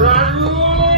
Run!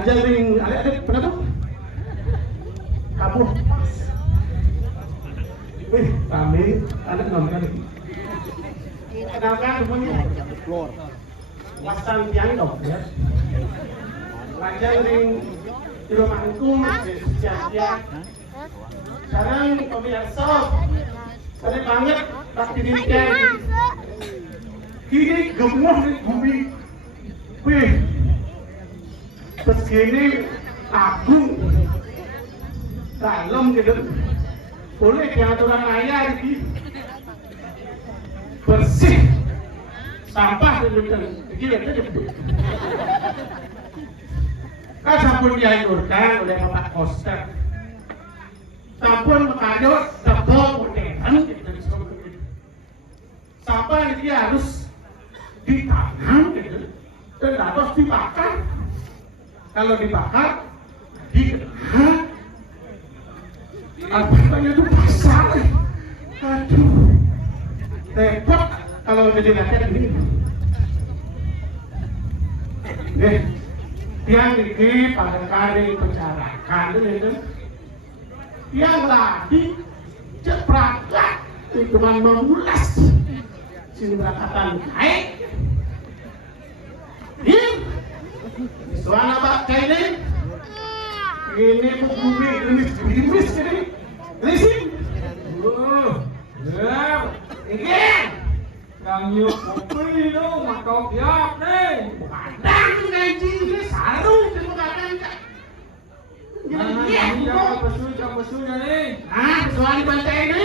Majaring ada kenapa? Kamu rame anak nonton lagi. Kenapa semuanya? Wasan yang dong ya. Majaring di rumahku sejak sekarang pemirsa sering banget pasti dinikah kini gemuk di bumi segini agung dalam gitu boleh diaturan ayah lagi bersih sampah betul. Gila aja betul. Kan sampun dianjurkan oleh Bapak Koster. Sampun mengayuh tebal modern gitu. Sampah dia harus ditanam gitu. Dan harus dibakar. Kalau dibakar, dikena. Alpakanya itu pasar. Aduh, repot kalau jadi latihan ini. Yang ini pada kali pencarakan itu, yang lagi ceprakat itu kan memulas sindratan naik. Ini, soal apa kayak ini bumi ini Listen. Ini. Đang nhiều kopi đâu mà cậu giáp đấy. Đang ngaji ini saru cuma kadang. Jadi Coba pesu nih. Ah, soal di pantai ini.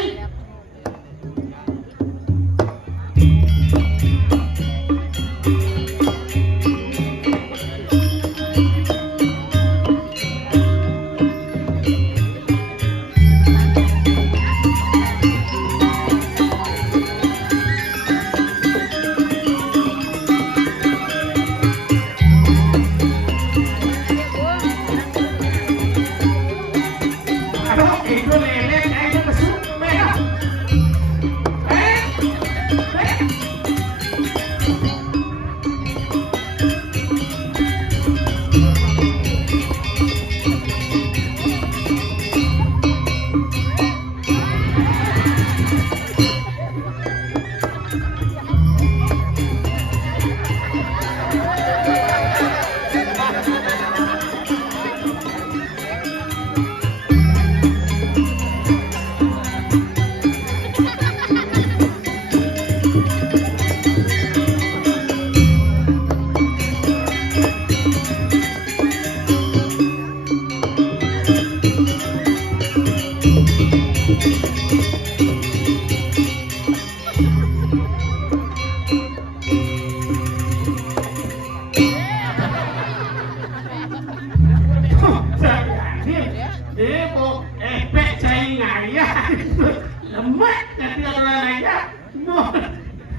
Lemak nanti orang nanya mau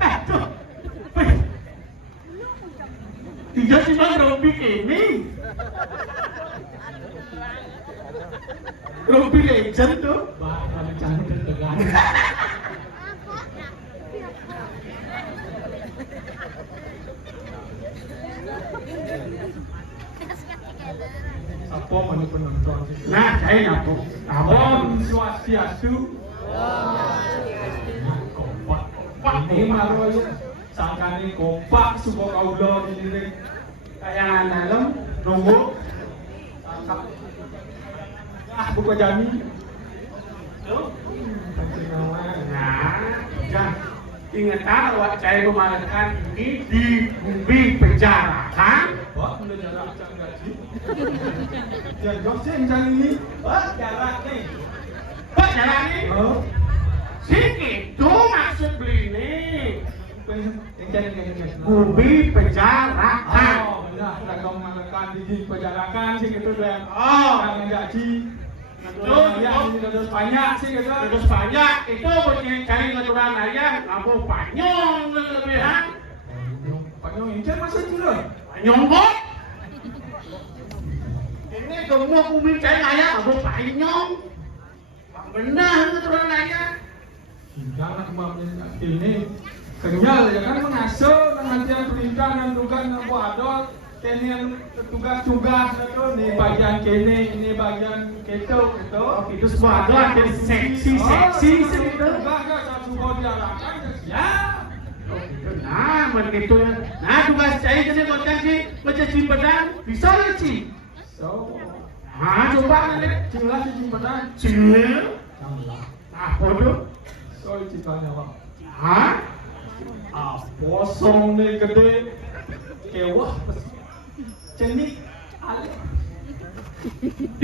aduh dia cuma Robi ini Robi legend tuh Bakal cantik deg-degan. Apa mana penonton? nah saya ngaku Om Swastiastu. Kompak. Ini malu aja. Sangkane kompak suka kaula ini. kayangan dalam nunggu Buka jami. nah jangan ingatkan bahwa saya memamerkan ini di bumi penjara kan Pak, mulai jarak jam gaji. Jangan dosen jam ini. Pak, jarak nih. Pak jalan ini Oh, sih itu maksud beli ini yang bumi penjara kan Oh, benar. Kalau mengatakan di penjarakan sih gitu dan oh yang gaji. Terus, Ya, ini terus banyak sih gitu. terus banyak itu cari ngaturan ayah ngaku panyong lebihan Panyong ini masih itu loh. panyong kok ini semua bumi cari ayah ngaku panyong benar ngaturan ayah Jangan kemarin ini kenyal ya kan mengasuh pengertian perintah dan tugas dan buadol kini yang tugas-tugas itu nih bagian kini ini bagian gitu itu semua ada seksi segitu tugas gak satu mau diarahkan ya nah begitu nah tugas saya jadi bukan sih mencuci badan bisa sih so nah coba nanti jelas di jembatan cil nah bodoh so ceritanya pak hah posong nih gede kewah jenik alik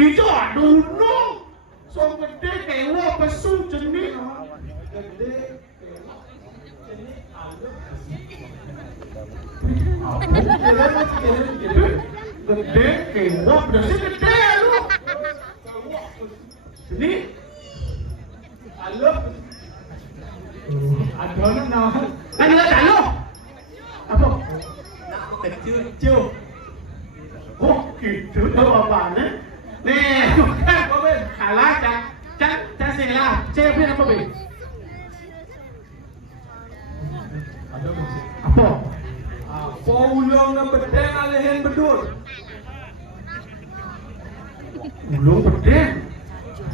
itu dulu so gede kewa pesu jenis gede kewah jenik alik Gede, kewok, bedasnya gede lu. Sini. Halo. Adonan nama. Kan juga calo. Apa? Kecil. Oh gitu tuh apanya? Nih, bukan apa Ben? Kalah can sila. Cewek apa Ben? Ada musik. Apa? Apa ulung na bedeng alihin bedul? Ulung bedeng.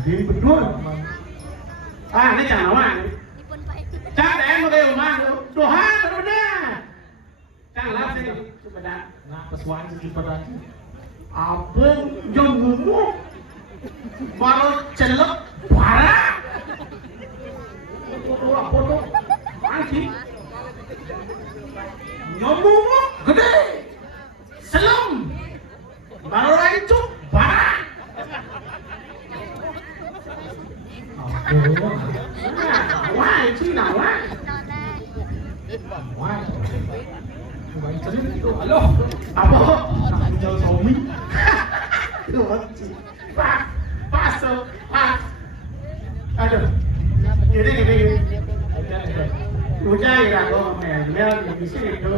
Din bedul. Ah, ini jangan lawan. Cak em mau kêu mà doha rồi nè. Cak lá sih sebentar. Nah, pesuan sih pada. Abang yang ngomong baru celok parah. Apa tuh? Angki. Ngomong gede. Selam. Baru rancuk parah. Wah, sih nah wah. Wah. Bukan cerita itu. Halo. Apa? Nak jual suami. Pas. Aduh. Gini. Ucai lah kok mel di sini itu.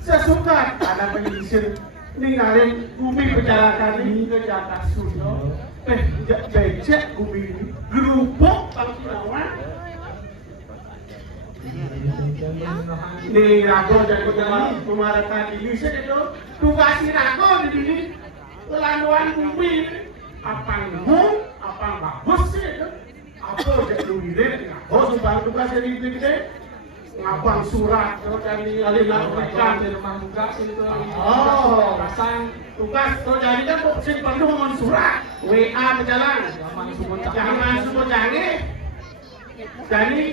Sesuka ada penyisir ninggalin bumi penjarakan ini ke Jakarta Suno. Becek bumi ini gerubuk kalau lawan. Nih rago dan pemarakan ini itu tugas rago di sini pelanduan bumi apa bagus sih itu apa jadi duit oh sumpah tugas dari gede ngapang surat kalau dari aliran mereka Firman tugas itu. oh Pasang tugas kalau jadi kan kok sih perlu ngomong surat WA berjalan jangan semua jangan jadi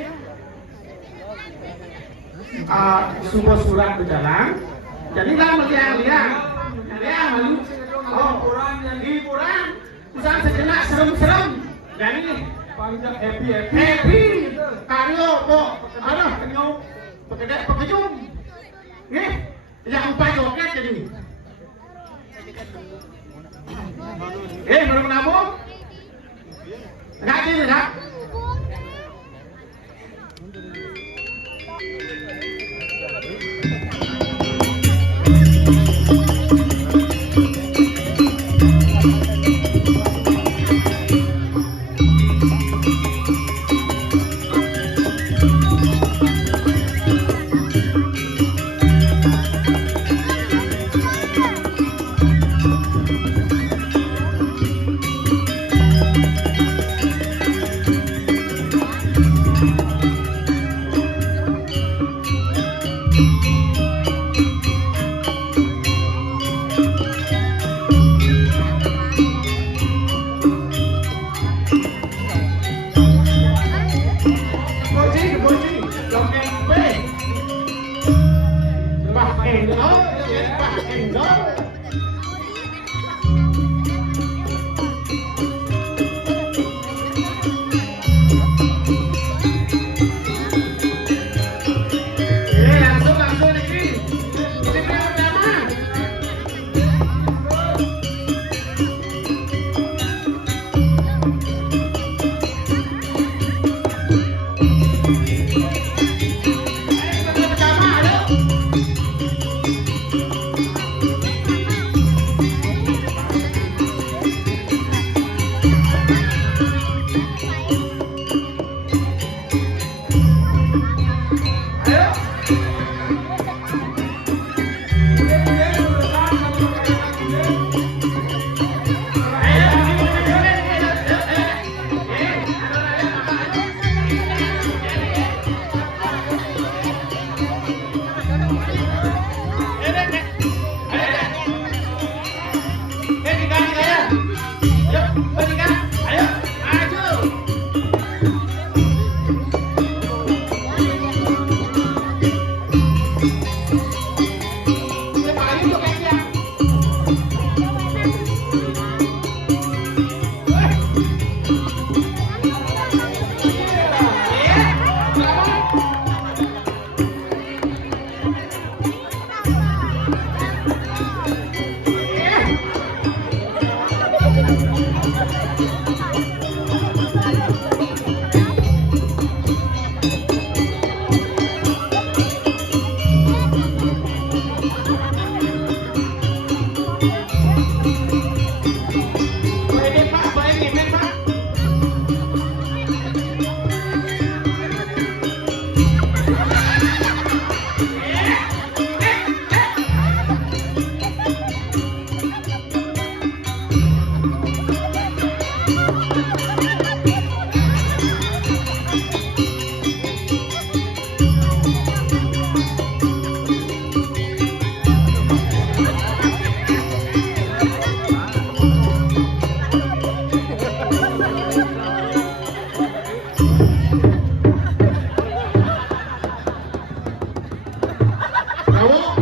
sebuah surat berjalan jadilah meliang-liang malu Quran yang hiburan misalnya sejenak serem-serem dan ini panjang happy. karyo kok kenyau pekejum nih yang upah joget jadi ini belum nabung enggak tidak Tahu?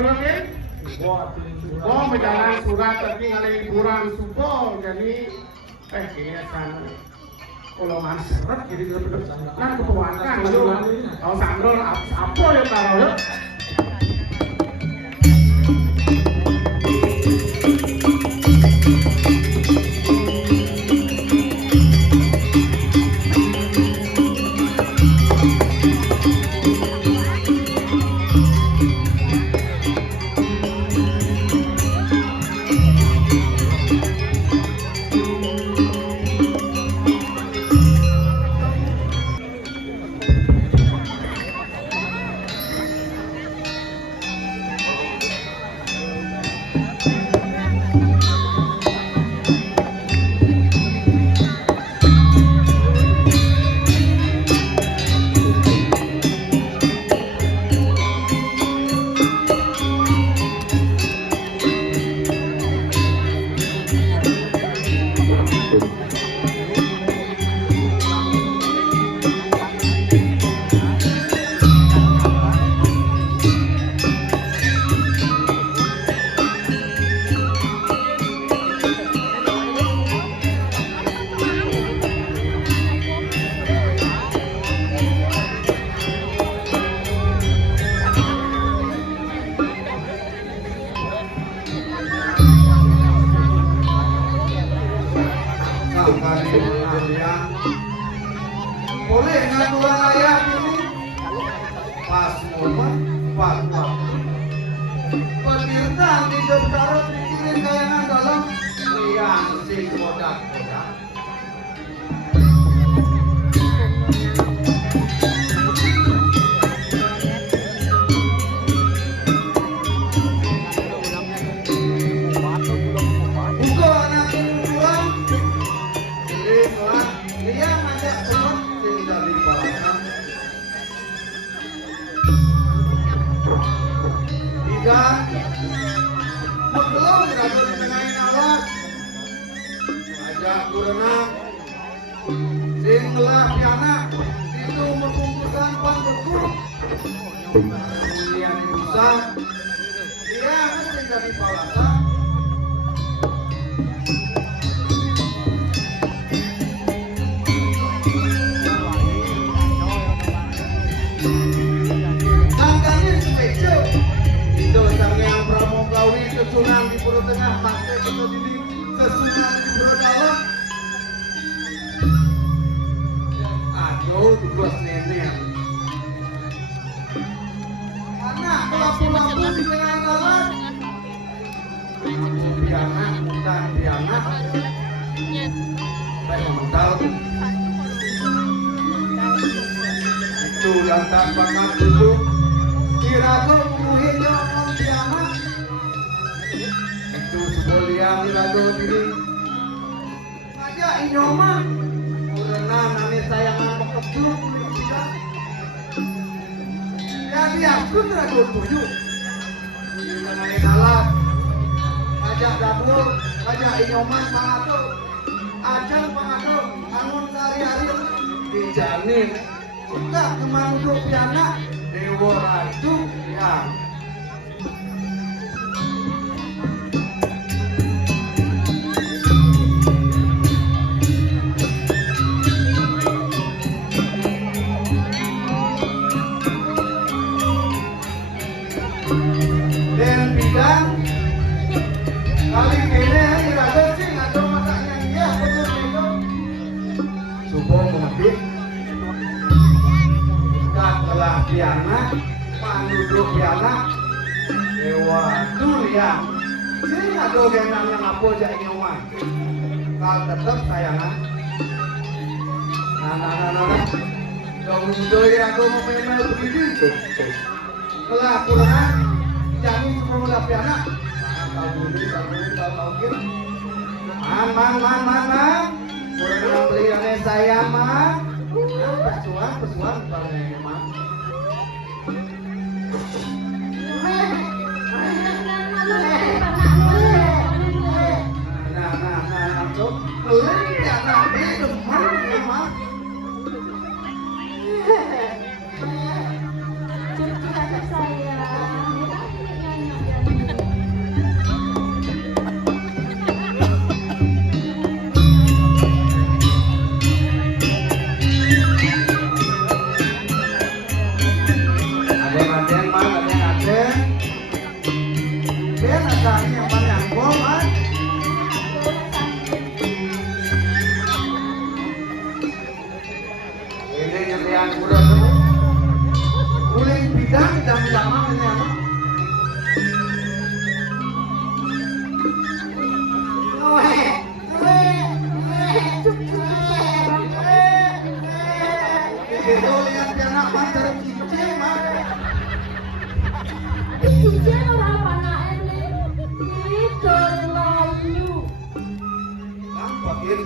Betul kan? Buat ini. Oh, berjalan surat tapi ngalih kurang supo jadi ini sana. Kalau seret jadi betul. Nah ketuaan kan. Kalau sandro apa ya taruh ya? Boleh ngaturan ayat ini pas momen pas waktu pemirsa di darat dikirim kayangan dalam liang si kodak-kodak. Buka anak pulang pilih kelas liang ajak teman tidak dipalakan. Tiga belum ratu mengenai alat ajak berenang sing ngelah anak itu mengumpulkan pan beku kemudian diusah dia tidak dipalakan. Kesunan di Pura Tengah, Pasir Kota Didi, kesunan di Pura Dalam. Aduh, tugas nenek. Anak pelaku-pelaku di tengah jalan. Pianak, bukan pianak. Saya mental. Itu lantas bakal dulu. Kirago muhinya orang pianak. Itu sebuah liang lagu diri aja inyoma karena nane sayangan bekebluk tidak jadi aku lagu tujuh nane kalah aja dapur aja inyoman pangatu ajang pangatu angun sehari-hari dijamin suka kemanduk pianak dewa ratu yang dan bidang kali ini ada sing ada masaknya dia betul itu subuh mudik katelah pianak manuduk pianak dewa durian sing ada genang yang apa jak nyawa kal tetap sayangan nah dong doi aku mau main begini kelah pulang jamin semua melapi anak tahu kira man kurang beli aneh saya man pesuan paling man nah tuh beli anak itu man Cucu kakak saya,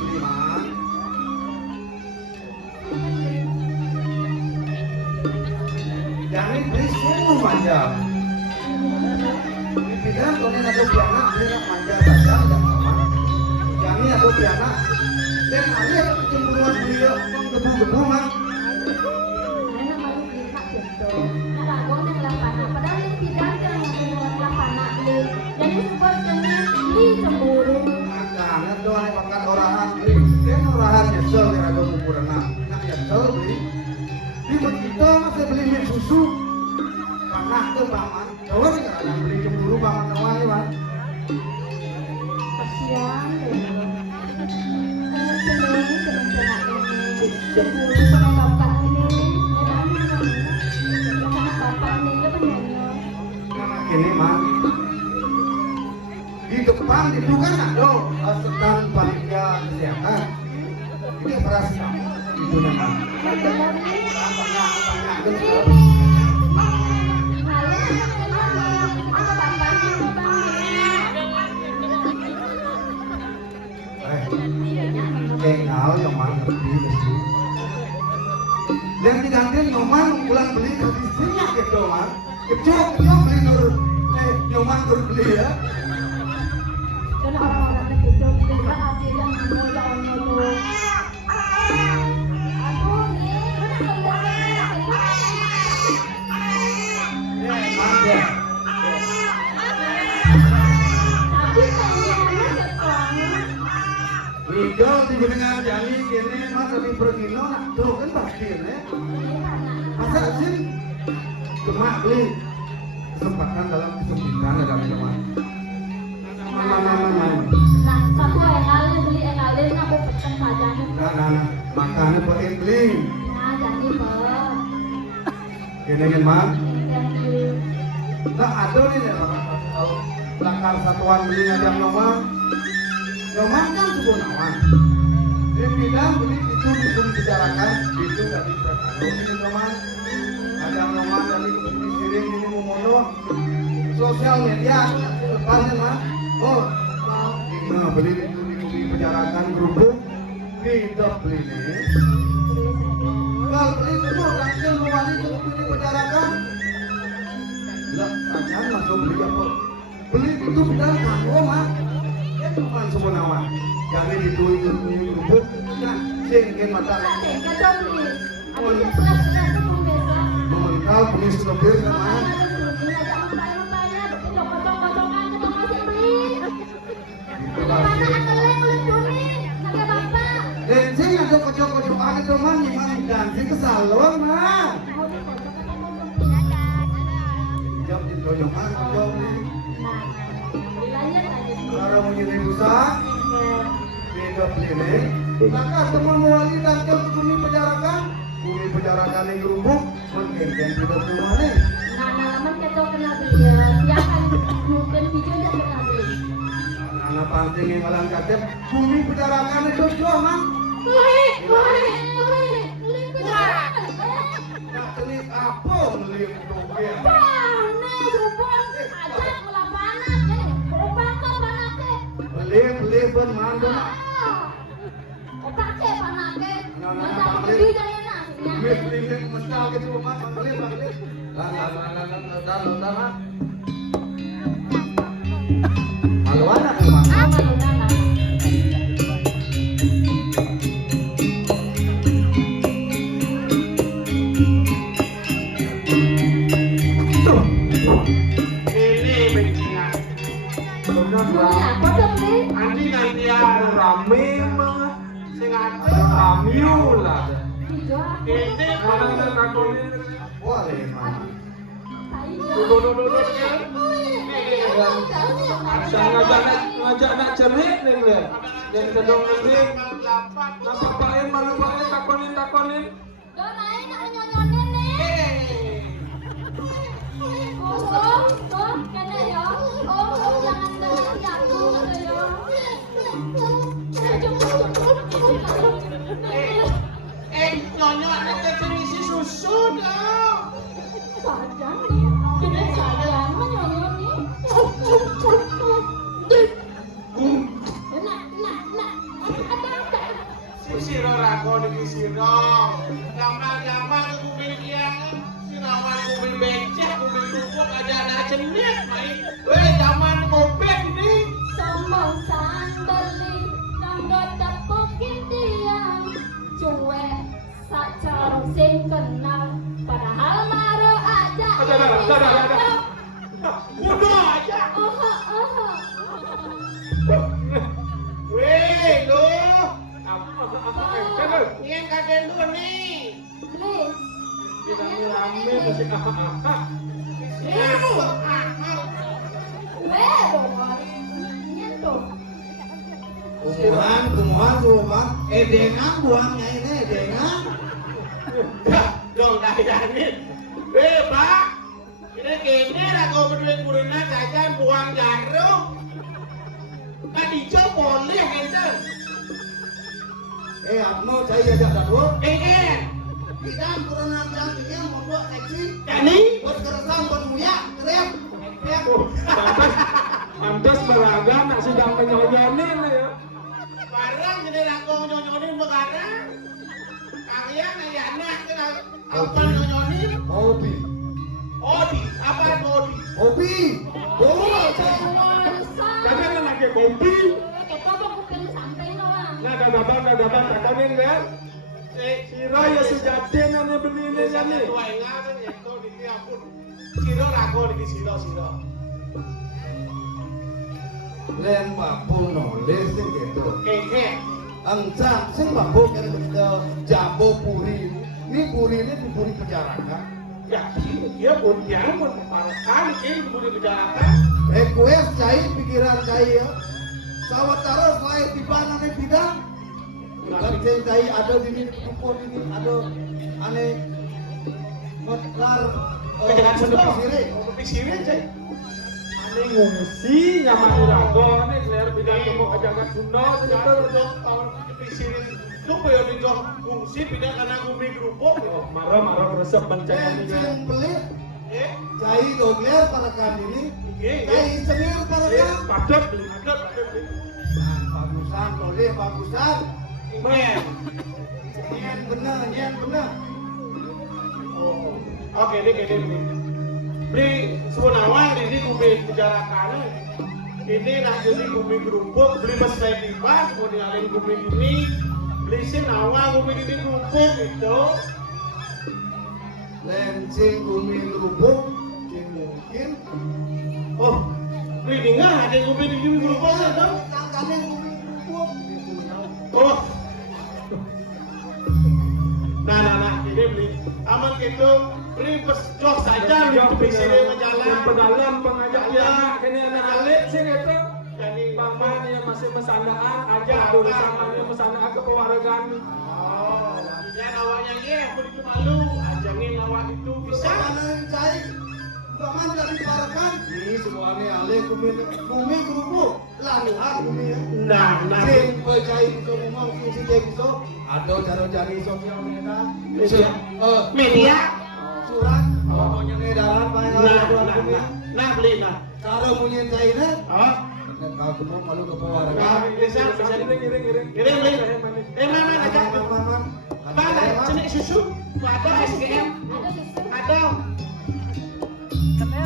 beli mah. Jangan beli semua manja. Di bidang kau ni nak pianak, beli nak manja saja, jangan. Jangan ada pianak. Dan ada kecenderungan beli gebu-gebu mah. Anak malu beli mak gitu. Nah, lagu yang lapana. Padahal yang tidak yang dengan lapana beli. Jadi sebutnya beli cemburu. Jangan doang makan orahan beli. Dia orahan nyesel dia ada ukuran nak nyesel beli. Di kita masih beli mie susu. Karena tuh paman. Kalau nggak ada beli cemburu paman namanya bang. Kasihan deh. Seneng ini. Cemburu sama bapak ini. Sama bapak ini ke penyanyi. Karena gini man. Di depan itu kan ada stand panitia kesehatan. Ini operasi itu nama. Kenal yang mana beli mesti. Dan diganti nyoman pulang beli kondisinya gitu man. Kecok beli nur, nyoman nur beli ya. Dan orang-orang itu bukan hati yang mulia Allah. Aduh, Ada. Video di dengan jali kini mas lebih pergi nona tuh kan pasti ya. Masa sih cuma beli kesempatan dalam kesempitan dalam teman. Nah, satu engalin beli engalin aku pesen saja. Nah, makanya beli. Nah, jadi ber. Gini kan man. Jadi Nah ada nih belakang satuan belinya jam nomor. Nyoman kan sebuah nama. Dia bilang beli itu dibicarakan, itu dari Prakano ini nyoman. Ada nyoman dari Siring ini Momono. Sosial media depannya mah. Oh, nah beli itu dibicarakan kerupuk. Tidak beli nih. Kalau beli itu langsung luar itu dibicarakan. Lah, jangan masuk beli apa? Beli itu bilang kanggo mah. Bukan semua nama. Jangan ditulis kerupuk. Nah, singkin mata. enggak dong beli. Aku ya kelas-kelas itu biasa. Mental penis lebih sama. Dan sing ada kocok-kocok ada teman yang dancing ke salon mah. Jam di kocokan kocok nih. Kalau mau jadi rusak, beda beli. Maka semua mewali tangkap bumi penjarakan yang gerubuk, mungkin tidak semua nih. Anak panting yang ngalang kaget, bumi penjarakan itu jauh mah. Nak telik apa melik dompet? Beli bermandu. Beli mental gitu mah, beli. Lah. Malu anak memang. Ini bensinnya. Andi nanti rame mah. Sing ate Amyula. ini Orang terkagumi. Boleh mah. Ngajak nak cermin nih le. Dan sedang nanti. Napa pakai malu pakai takonin. nyonya ada definisi susu dong. Sadang nih, ini sadang menyonyoni. Nah, ada Siro rago niki siro. Gampang-gampang kuping dia. Sirawan kuping becek, kuping lupuk aja ada cenit, mai. Weh, zaman Covid ini. Sombong sandali kanggo tepukin tiang cuek sacara sing kenal padahal maro aja Ada. Bodoh aja. Oho. Weh, lu. Kan Ini yang kakek lu nih. Li rame masih aha. weh bawah nyentuh Kumuhan coba. Dengan buangnya ini dengan. Dong kayanin. Weh, Pak. Ini kayaknya rago berdua kurina saja buang jarum. Tadi boleh ente. Abno saya ajak dapur. Kita Kurang cantiknya mau buat seksi. Kani? Buat keresam buat muya, teriak. Pantas beragam nak sedang penyonyonin ya. Barang jadi rago nyonyonin begarang. Kalian ayah anak kena apa nyonyonin? Hobi. Odi, apa odi? Hobi. Boleh. Jangan lagi kopi. kita mau kuping sampai doang Nah, kadang takonin kan. Siro ya sejatin ane beli ini Desa nih. tua ingat itu di tiapun. Siro rago di siro. Len papu nulis sing gitu. Keke. Angcang sing papu kan jabo puri. Ini puri ini puri penjarakan. Ya, dia pun jangan pun para kali ini boleh bicarakan. Request cai pikiran cai ya. Sawatara selain tibanan di bidang. Bukan cai ada di sini kupon ini ada aneh mekar Jangan sedih. sini. Pikir aja. Ini ngungsi nyaman rago nih ler bidang temu ajangan Sunda sejater. Tahun pikir itu boleh dijok fungsi bidang karena gumi kerupuk. Marah resep bancengan ini. Kencing belit Eh, cai dogler para kan ini. iya. Cai semir para kan. Patut beli. Bagusan boleh bagusan. Men. Nyen bener. Oh, oke ini. Beli Sunawan ini gumi bicarakan. Ini nak jadi gumi kerupuk, beli mas tiba, kemudian alih gumi ini, beli Sunawan gumi ini kerupuk itu. Lencing gumi lubuk, cing mungkin. Oh, beli dengar ada gumi ini kerupuk ada. Tangkane gumi lubuk. Oh. Nah, ini beli. Aman gitu, beli jok saja untuk bisa menjalan. Yang pedalam pengajak dia kini anak alik sih gitu. Jadi Bang Man yang masih mesandaan aja urusan yang mesandaan ke pewargaan. oh, ya awaknya ya, begitu malu. Ajangin awak itu bisa. Kanan cai. Paman dari parakan. Ini semuanya alih gumi lubuk. Lanuhan gumi ya. Nah. Sing cai itu mau fungsi cai itu. Ada cara-cara sosial media. Media. Surat. Kalau mau nyedaran paling Nah, beli nah. Kalau punya cai ini. Oh, Kalau kamu malu ke nah, pewargaan. bisa Giring. Kirim beli. Mana aja. Mana jenis susu? Ada SGM. ada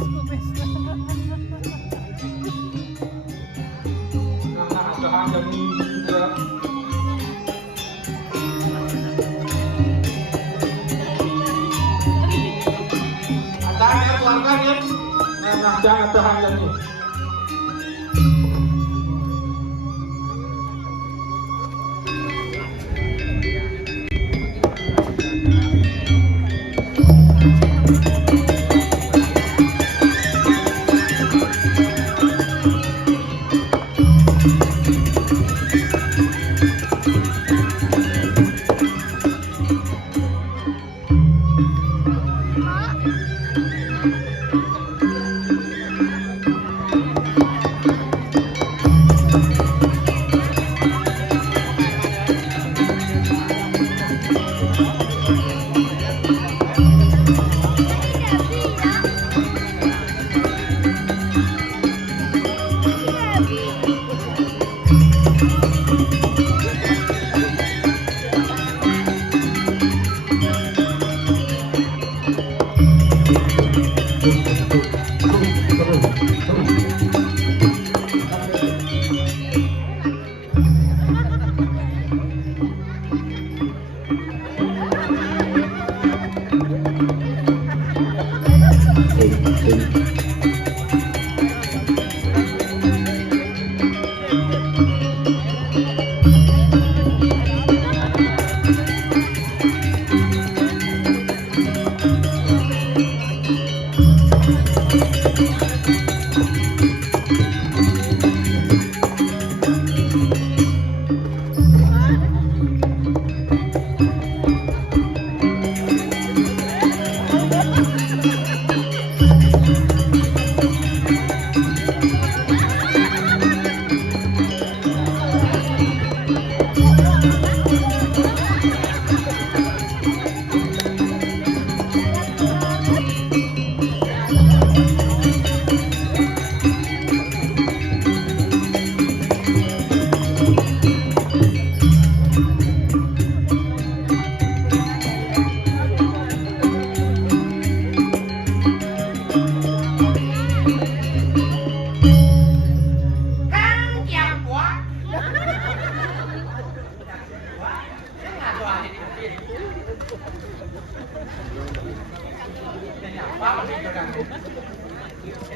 susu Ada. Nah, ada juga. Ada ya keluarganya. Nah, jangan tahan nih.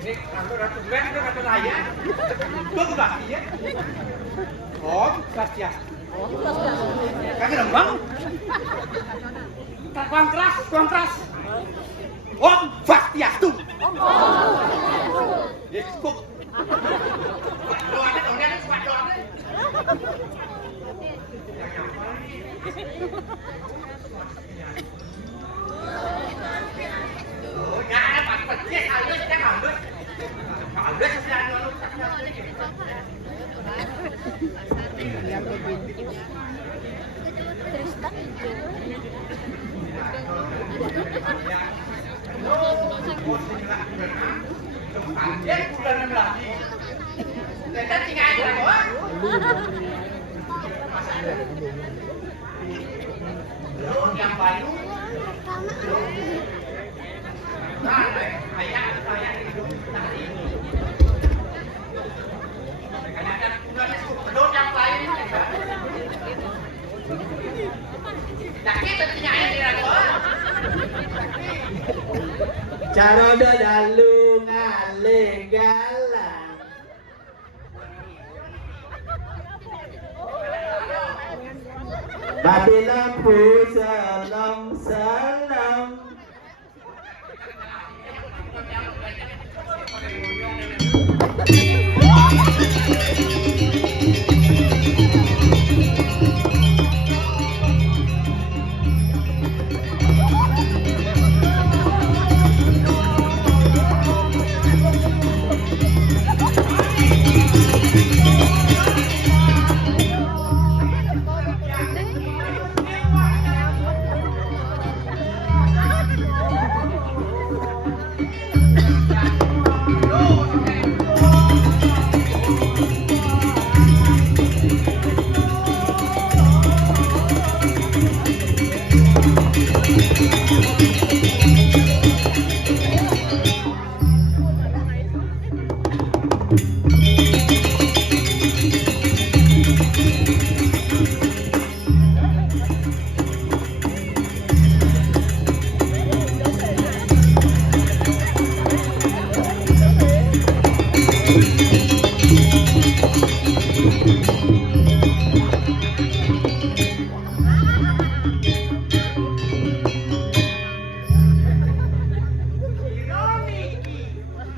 Ini aku ratu ben itu ratu raya. Gua kebaki ya. Oh, Bastia. Kagak lembang. Kurang keras. Om Bastiastu. Yes, kok. Doanya sempat doanya. Yang bayu nah, ayah hidup tadi kadang-kadang bulannya cukup pedot yang lain nah kita punya air di raga Cara dalu ngale galang Mati lampu salam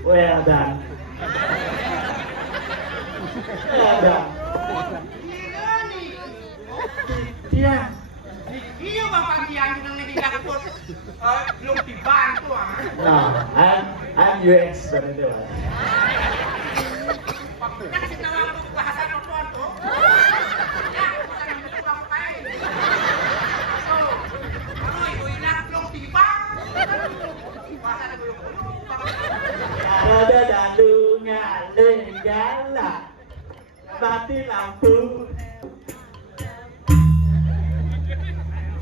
Well done. Well done. Dia. Iya bapak Tian yang dikakut belum dibantu ah. No, I'm UX berarti Mas. Kasih nama bahasa perempuan tuh. Ya, bukan yang tukang kain. So, kalau ibu inak belum tiba. Bahasa ibu Ada dalu ngale galak mati lampu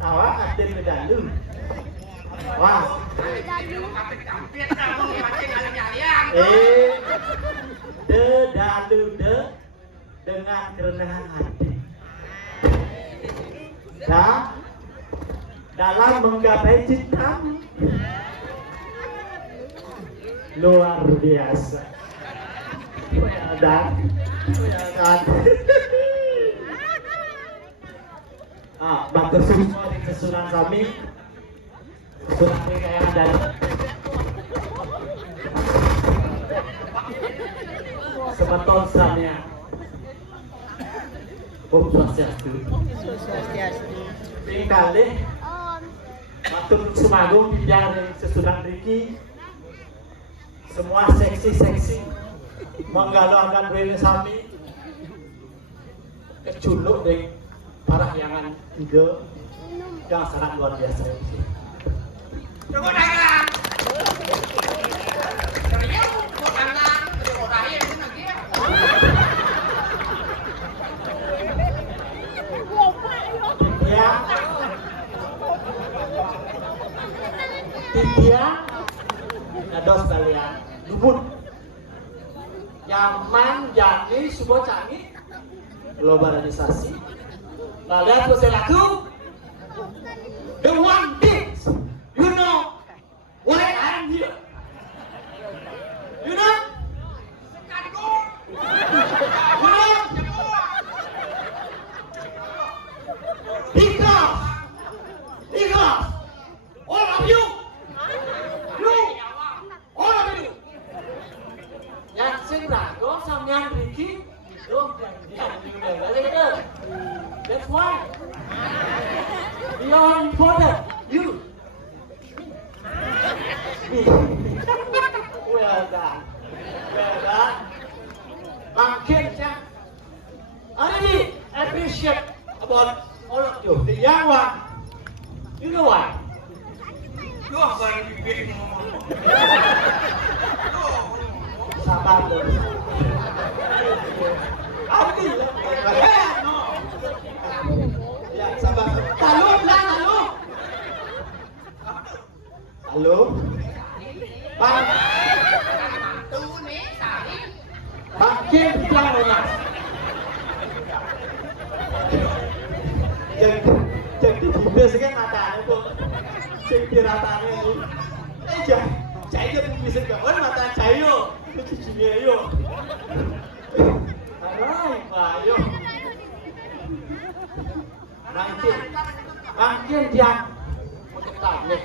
awak ada di dalu wah de dalu de dengan kerendahan hati dan dalam menggapai cintamu luar biasa. Dan batur semua di kesunan kami kesunan kaya dan sebetul samia Om Swastiastu. Tingkali batur Sumagung biar sesunan Riki semua seksi-seksi menggalaukan diri sami keculuk deh parahyangan ide yang sangat luar biasa. Tunggu dagang. Serius, bukan lah. Tunggu dagang itu lagi ya. Ya, India, ada sekalian, dubun, zaman jadi sebuah canggih, globalisasi. Nah, lihat apa saya laku? The one thing, you know why I'm here? You know? Kandung. You know? Because all of you, all of you, yang segera, kau sampean Ricky, kau jangan juga. That's why we are important. You, me. Well done, well done. Makin ya. I really appreciate about all of you. The young one, you know why? Duh, baru bibir ngomong. Sabar dulu. Abi, ya sabar. Halo, bilang halo. Halo. Bang, Tuh nih, tadi. makin bilang orang. Jadi bibir kan matanya tuh. Sing piratane iki. Jaya bisa kawan mata cayo. Cuci yo. Arai, ayo. Makin dia mengetap nih.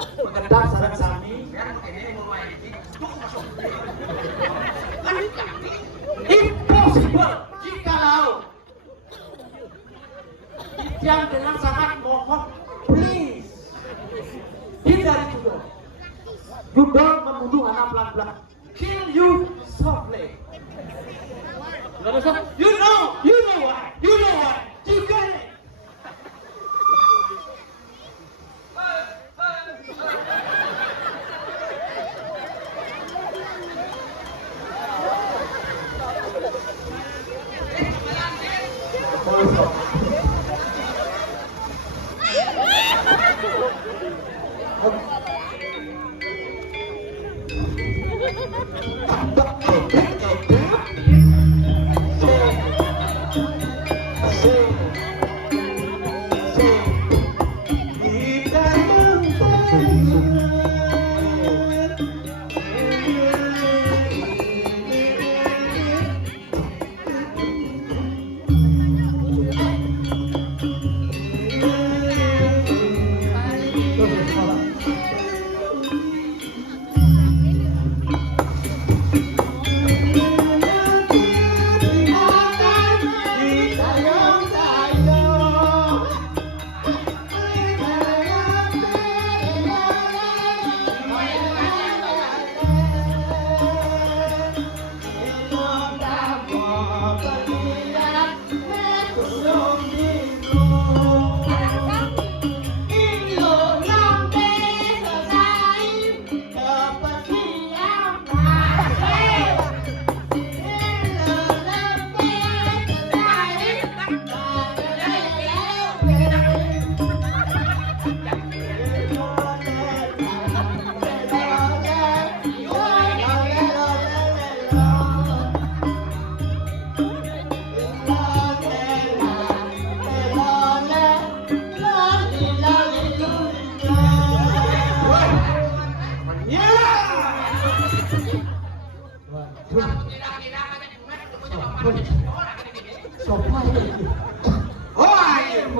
Mengetap sarang sami. Impossible jikalau yang dengan sangat mohon, please hindari judo. Judo membunuh anak pelan-pelan. Kill you softly. You know why? You get it.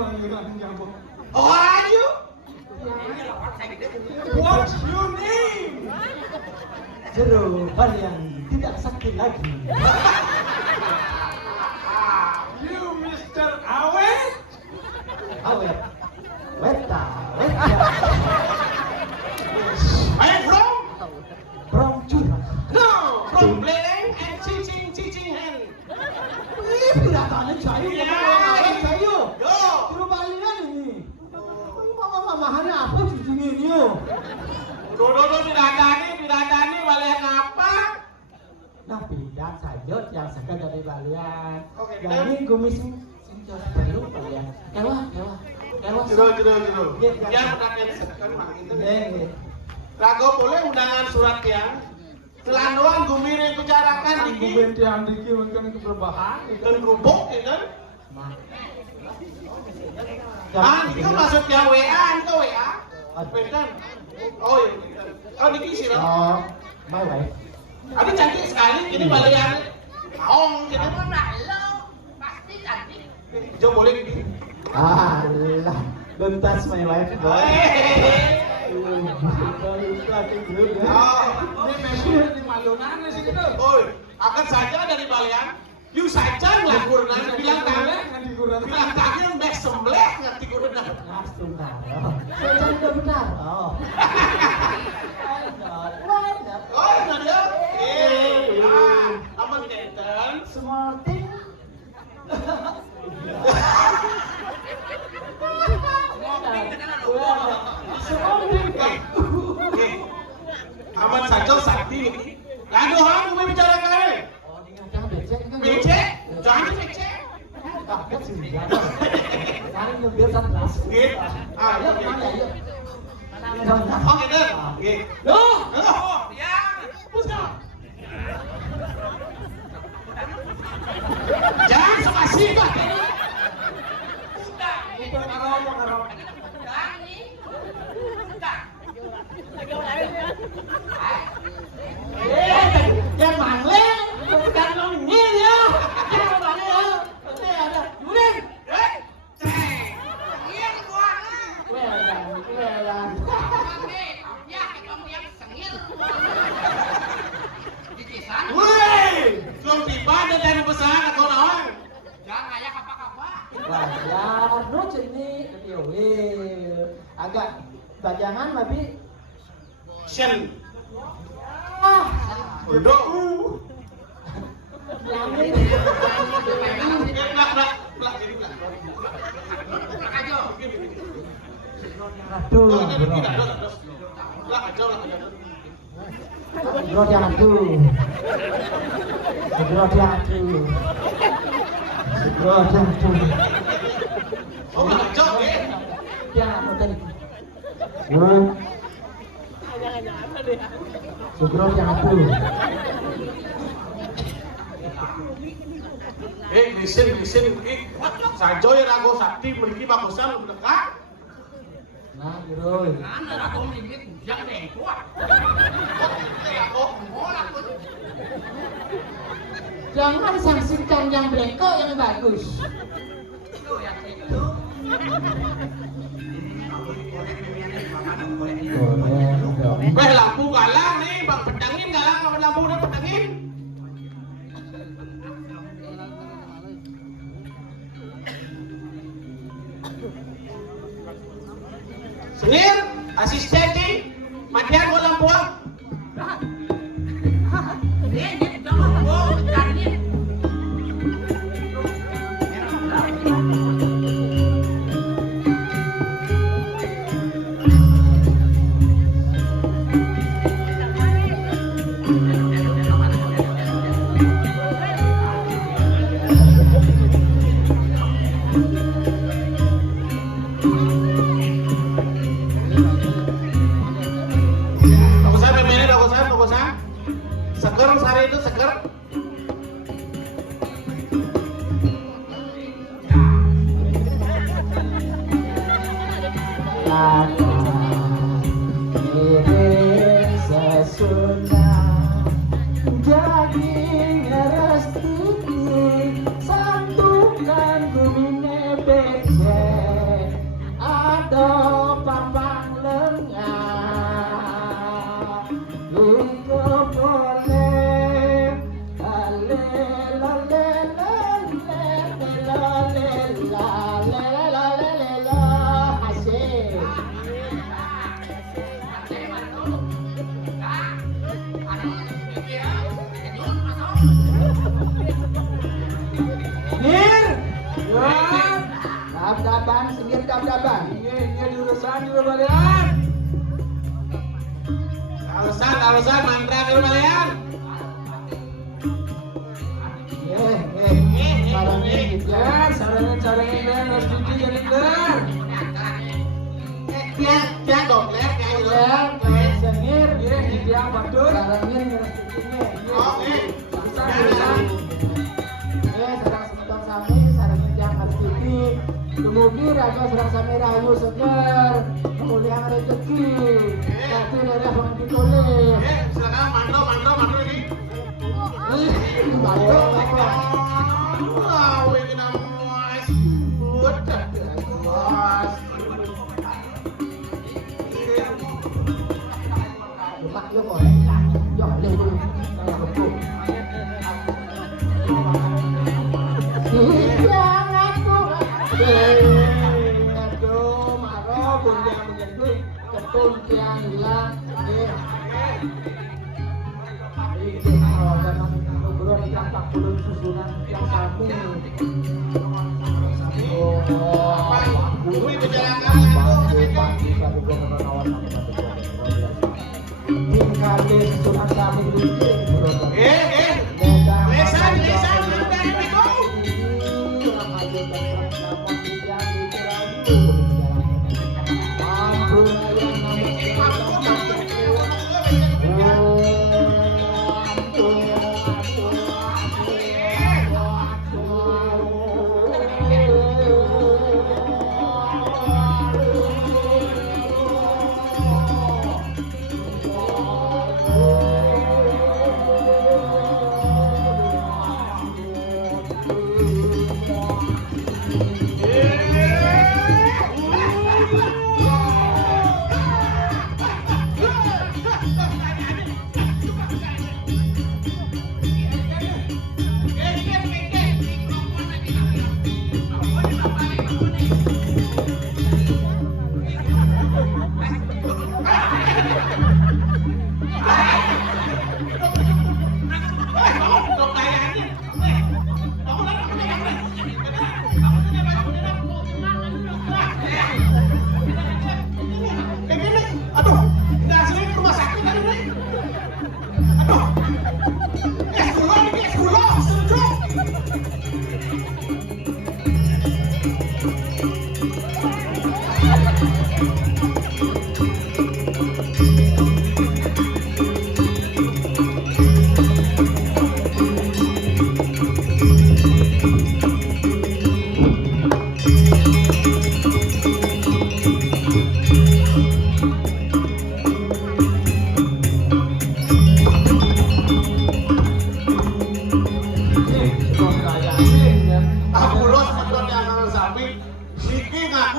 Oh, are you? What's your name? Jerovan yang tidak sakit lagi. You Mr. Awet? Awet. Weta. I'm From curah. from Blereng and Cicing hand. Ih, piratannya cayu. Iya. Cayu. Yo. Suruh balikan ini. Mama-mamahannya apa cucunya ini yo? Dodo piradani balian apa? Nah, bidang sajot yang segar dari balian. Oke, Jadi kumis sinjos perlu balian. Elah. Jero. Yang menangkan sekan mah itu. Rago boleh undangan surat yang Selandoan gumiring bicarakan Gue iki binti Andiki mungkin keberbahan. dan kerupuk ya kan? Nah. Itu maksudnya WA, itu WA. Bener. Oh iya. Oh niki sih loh. Oh, my wife. Abi cantik sekali, ini balian. Maong gitu. Pasti cantik. Jo boleh gini. Alah, don't touch my wife, boy. Hehehe. Ini mesir di Malungan sih gitu. Oh, akan saja dari balian. You saja ngelakuran bilang tangan. Bilang tangan mbak sembleh ngerti kurang. Langsung taruh. Saya udah benar. Oh. Why not? Oh, ada. Aman denten. Small thing. Aman saja sakti. Lalu orang mau bicara kali. Oh, jangan becek kan? Becek, jangan becek. Kaget sih. Sekarang nyebir satgas. Gitu. Ayo, mana ayo. Mana? Oke deh. Gitu. Loh. Oh, ya. Pusat. Jangan spasi Pak. Yang mangle, bukan ngomongin ya. Yang mangle ya. Oke, ada. Yurin. Wedan. Woi, belum tiba ada dari pesan aku nawan. Wajar, no ceni, agak bajangan tapi Shen. Duduk. Aduh, bro jangan tuh. Bro jangan tuh. Bro jangan tuh. Oh, ngacok ya. Jangan hotel. Sugro jangan tuh. Listen. Sajo yang aku sakti memiliki bagusan mendekat. Nah, bro. Jangan saksikan yang bengkok yang bagus. Lampu galang nih, bang pedangin galang sama lampu udah pedangin. Sengir, asisten sih, matian gua lampu. Seger sari itu seger. Daging restuti santukan bumi becek. daban. Ini jurusan juga balian. Alasan mantra dulu balian. Sarangnya dan harus cuci jadi ler. Dia dokter kayak gitu. Sengir, dia batur. Sarangnya harus cucinya. Oke. Jurusan. Sarang semeton sami, sarangnya jangan harus cuci. Kemudian raga sarang sami rayu seger. Kemudian rezeki. Tapi daerah pengantin boleh. Silakan mandro ini. Bantu apa? Wow, ini namas. Udah. Lupa lu kok. Jok lu dulu. Saya betul. Jangan tuh. Aduh, marah bunda menyentuh ketun tiang hilang. Nugroh yang tak belum susunan yang sami. Bumi berjalan Kali susunan sami dulu. Lesan udah bego.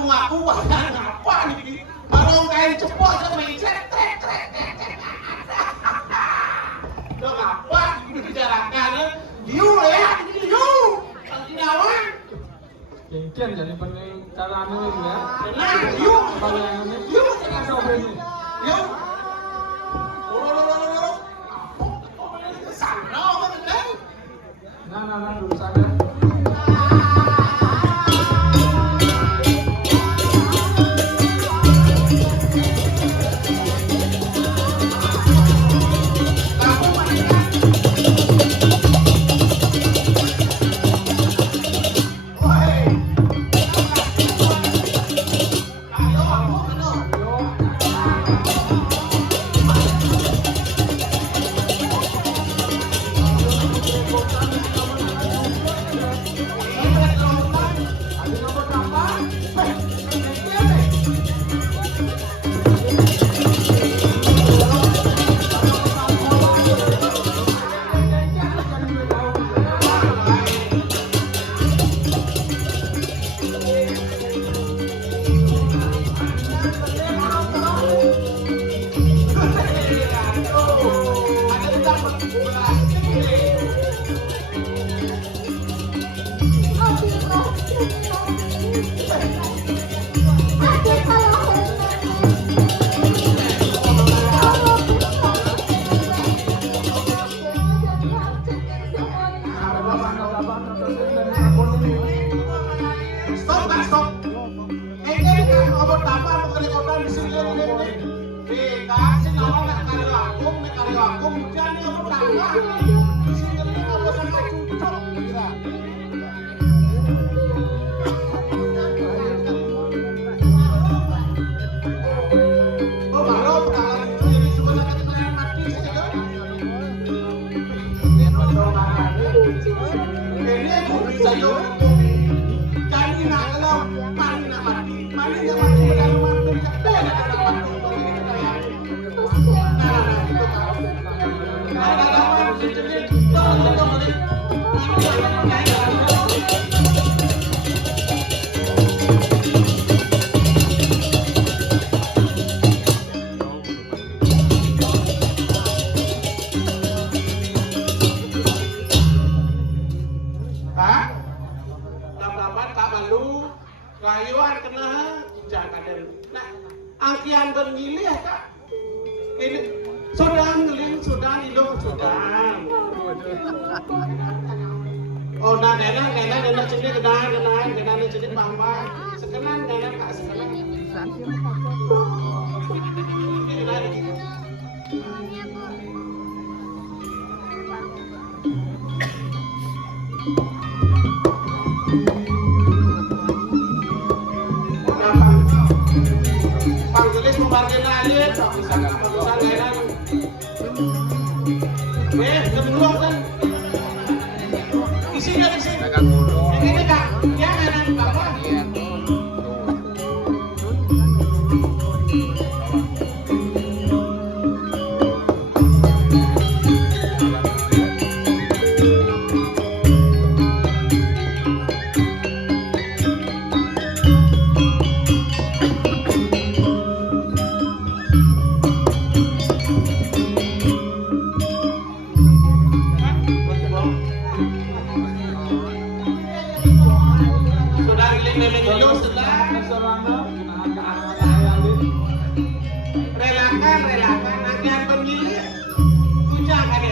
Ngaku bahkan apa nih? Barong kain cepot sama ijek. Lo ngapa dibicarakan? Diu ya, diu. Kinawan. Kencen jadi penting caranya ya. Benar, diu. Bayangannya. Diu. Coba ini. Diu. Sana apa benar? Nah, dulu sana. Ayo, Kak, senama nak karya aku, jangan kamu tambah. Di sini kamu sama cucuk. Oh, baru pertama ini juga nak kena mati saja. Ini aku bisa jauh. Kami nak kalau mani nak mati dalam mati rayuan kena jangan ada. Nah, angkian bergilih Kak. Ini Sudan ngeling Sudan ilung Sudan. Oh, nah dana cini kenan cini pampan. Sekenan dana Kak sekenan. Ini kenan. Panggilis pembagian aja, bisa gainan. Kemudian kan, isinya di sini. Ini Kak, dia gainan apa? Relakan agar pemilih tujang ada.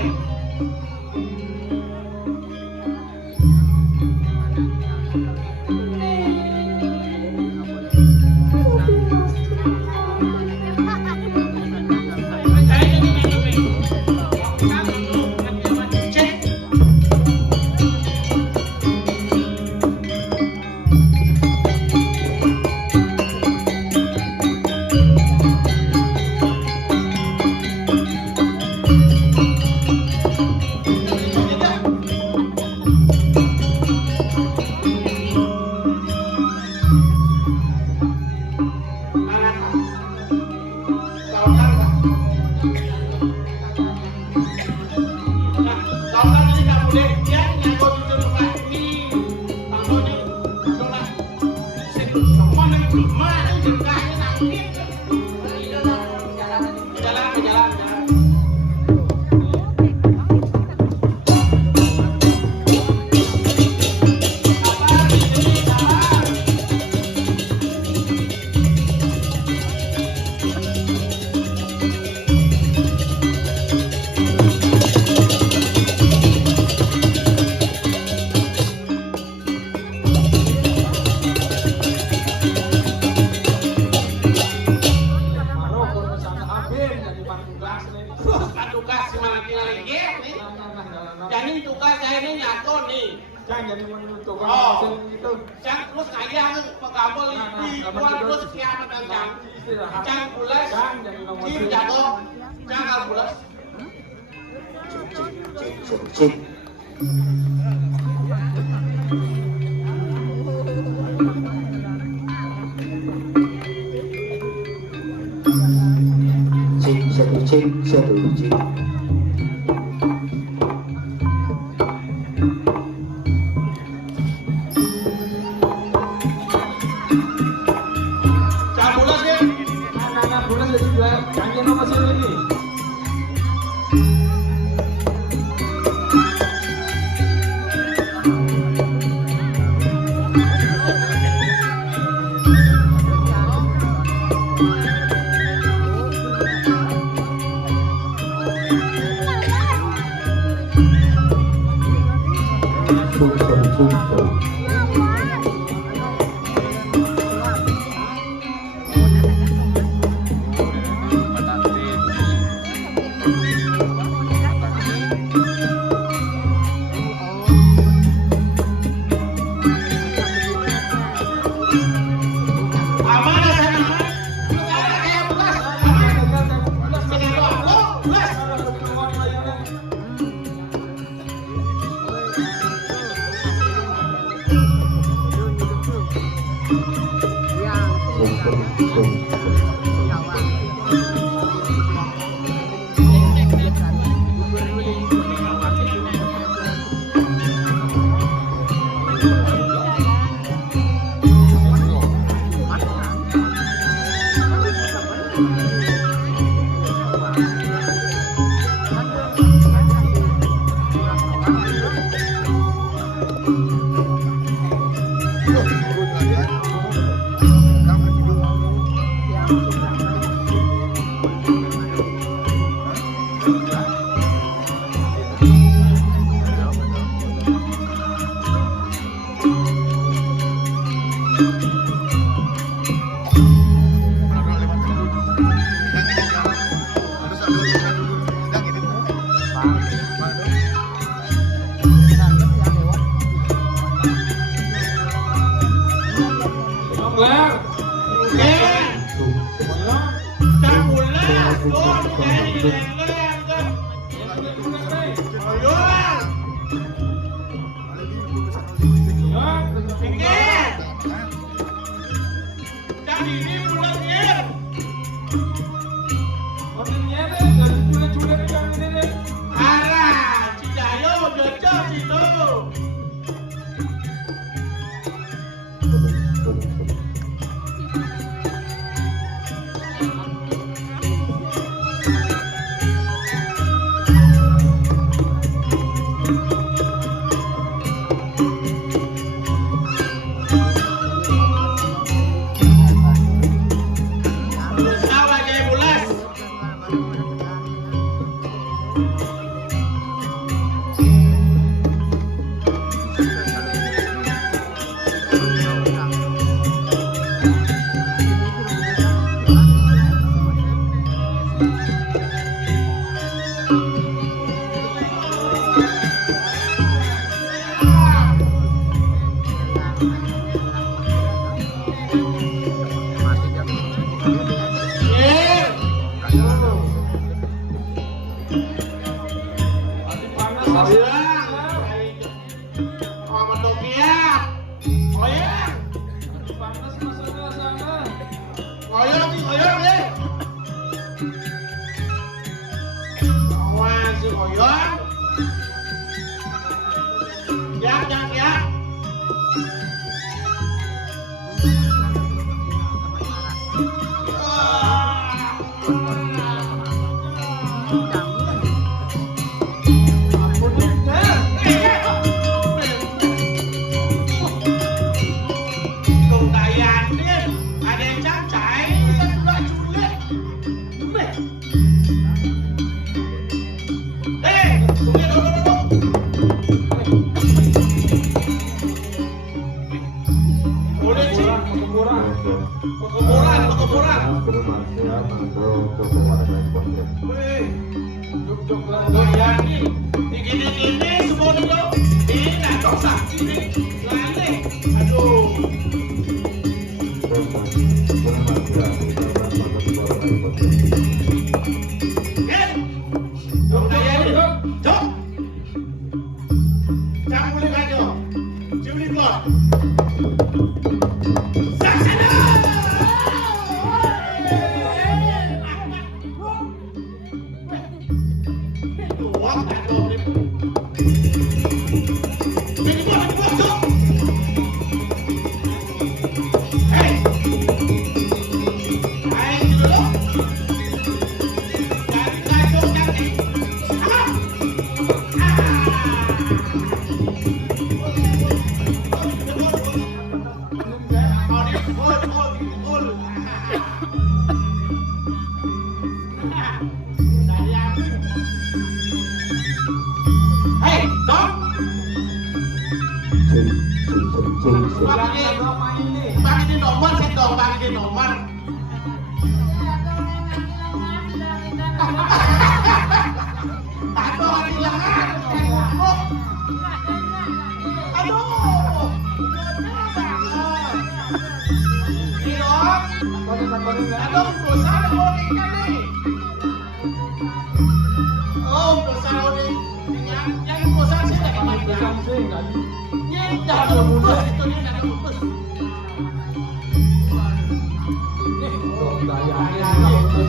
Jadi tugas saya ini nyatu nih. Jangan jadi menutup itu. Jangan terus ngayang pegabel di luar terus kiamat dan jangan pulas. Kim jatuh. Jangan pulas. Cik. Cik.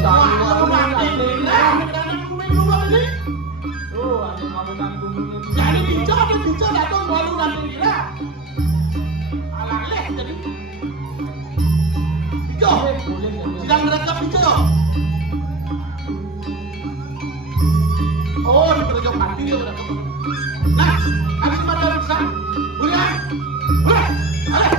Wah, mati lah. Kadang bumi dulu ini. Tuh, ada kamu tanggung ini. Jadi bincang datang baru nanti gila. Alaleh jadi. Bincang. Sedang merekam bincang. Oh, di perekam mati dia udah ketemu. Nah, habis pada rusak. Bulan. Alah.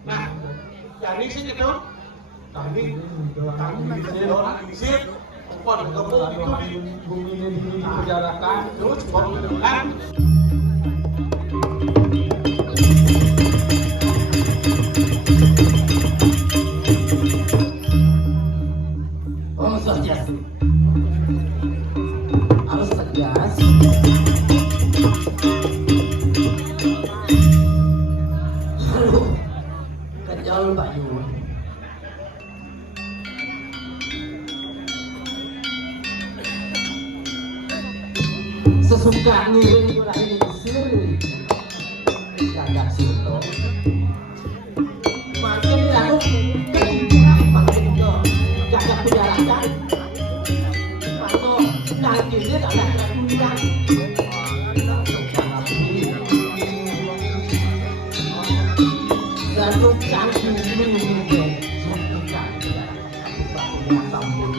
Nah, jadi sih gitu. Tadi disir, pon kampung itu di bumi ini dipenjarakan. terus pon kan. Om Swastiastu. Harus tegas. Aduh, kejauh Pak Yu. Sesuka ngiring gula ini sendiri. Kagak sinto. Makin aku makin ke jaga penjarakan. Atau nanti dia tak ada kerugian. Satu kaki menunggu satu kaki. Bakunya sambung.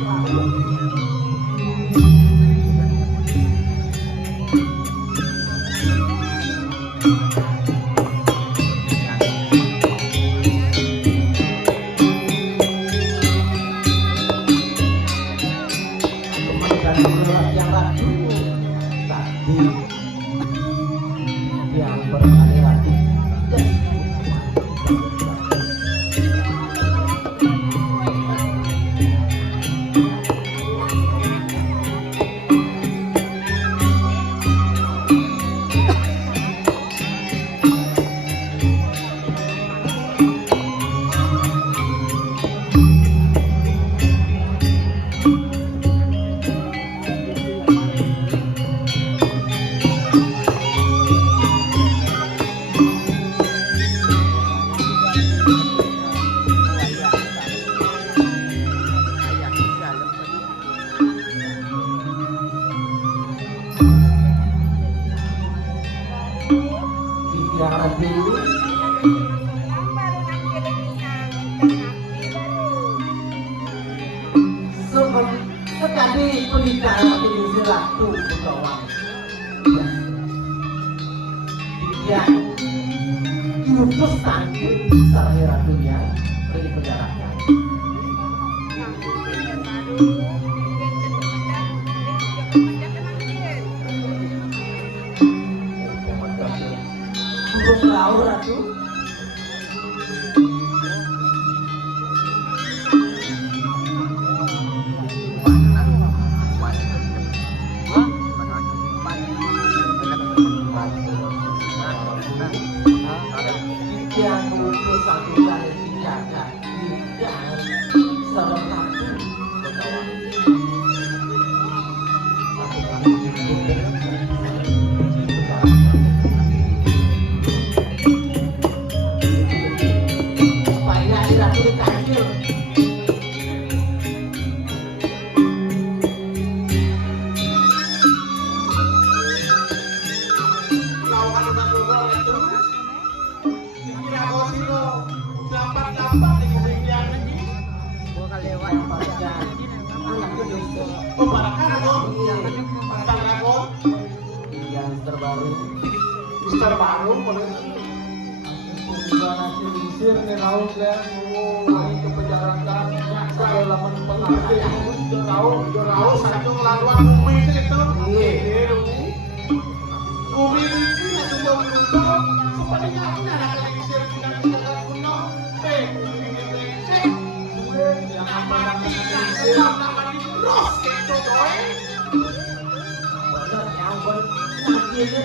Yang ragu tadi yang berhati-hati yang dulu sekali pernikahan ini selaku pegawai dia diutuskan sarang ratunya dari penjarakan burung laut ratu yang butuh satu kali dijaga tidak sarang ratu pegawai satu kali ratu kecil Lawan satu gol itu. Kira kau sino dapat di kemudian ini. yang pada anaknya dosa Pembarakan dong. Tanggagon. yang terbaru Mister Baru boleh. Nasi disir nih laut ya, lagi ke penjarakan, saya laman pengaruh, Jauh satu laluan bumi itu gitu. Bumi ini satu jauh sepertinya aku nak ada disir dengan kita kuno. Bumi ini yang mati nama di cross itu doy. benar yang akhirnya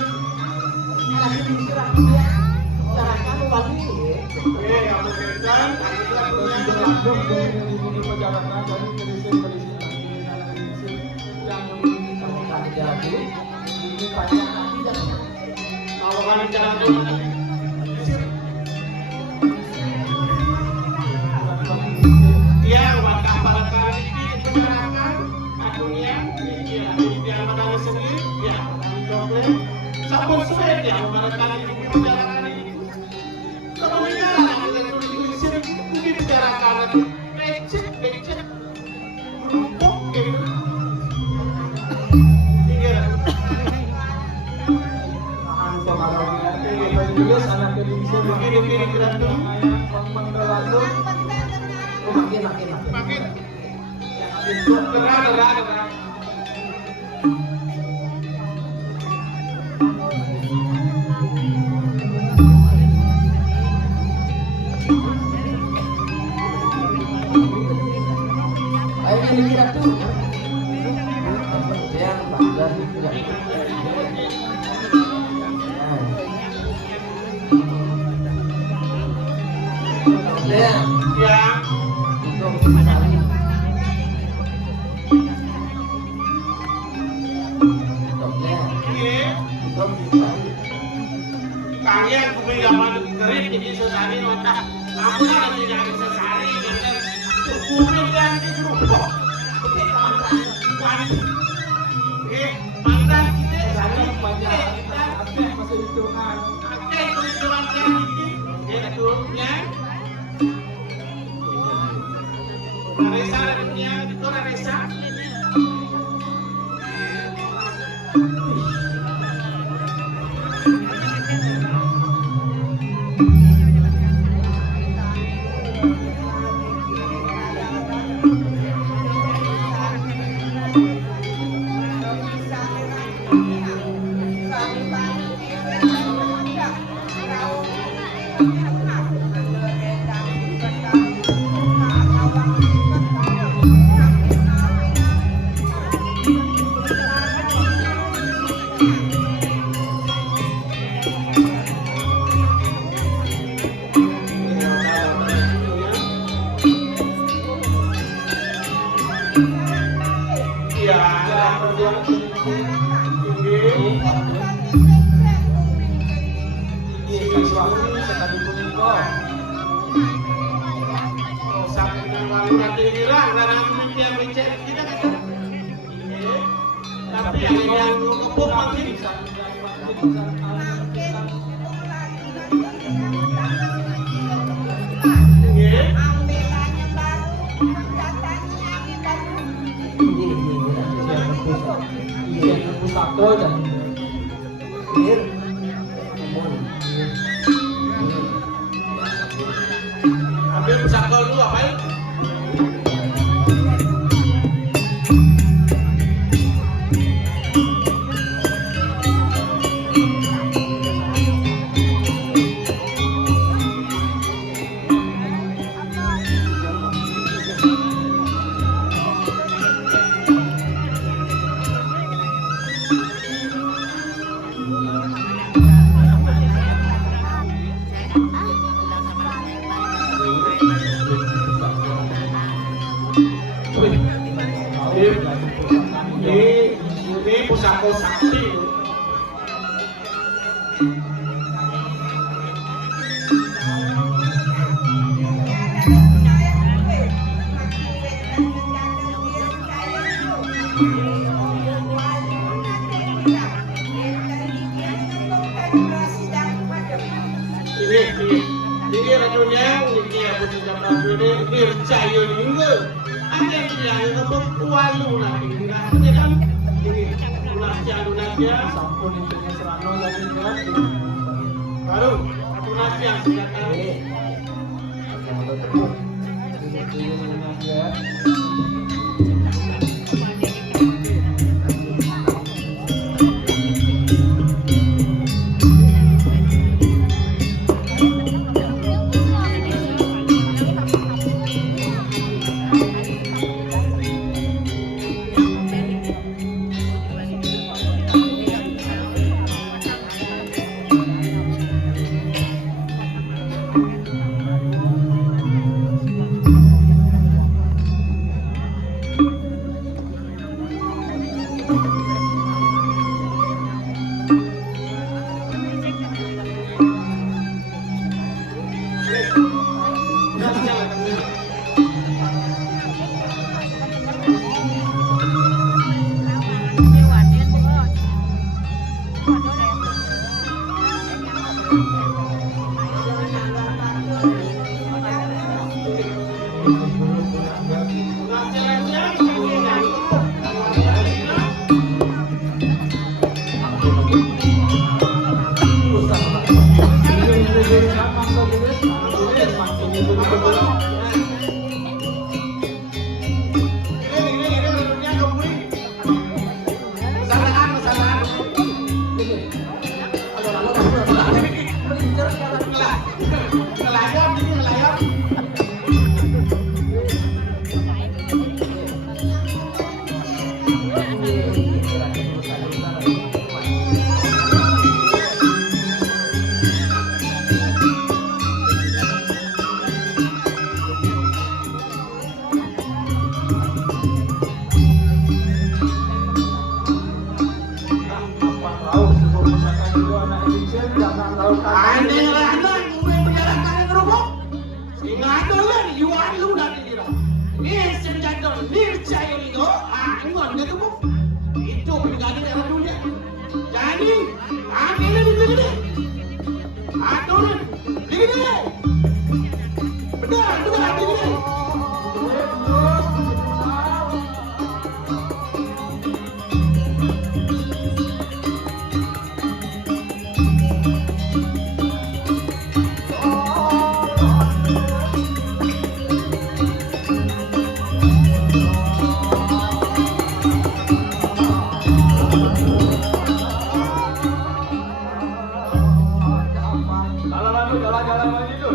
lagi diserang dia. Bicarakan wali. Kamu kesan, kamu Terus punya berlangsung di perjalanan dari kedisi yang Kamu tadi jadi ini banyak lagi dan kalau kalian jalan kemana? Dia wakah pada kali ini penjarakan adunya dia menangis sendiri dia menangis sabun sudah dia pada kali ini penjarakan ini sebenarnya dengan tulis di penjarakan itu becek berubuk gitu tiga anak Indonesia begini berantem makin gerah ayo ini kita tuh yang bangga tidak yang untuk mencari ini untuk mencari kalian kumpul dapat kerit jadi sesari otak aku kan tidak bisa sehari dan kumpul dan itu kok mantan kita banyak masih hitungan. oke tulisan ini itu ya Resa ada punya itu Resa ya ada perjuangan tinggi Sekali punika sampai dengan waluran dirang dan demikian becek kita kan tapi yang kepuk makin pusako dan ambil pusaka dulu apa ya ini pusaka sakti ini racunnya ini aku sudah tahu ini percaya juga ada yang walu nanti ini kan ini lunasnya sampun intinya serano lagi kan. baru lunasnya yang sudah tahu jangan lautan. Ane ngerana mulai penjarakan yang kerupuk. Sehingga ada lah yuan lu dari dira. Ini senjata nircaya itu. Ingat dia tu. Itu penjara yang dunia. Jadi, akhirnya begini. Aturan begini. Benar begini. Jalan-jalan lagi tu.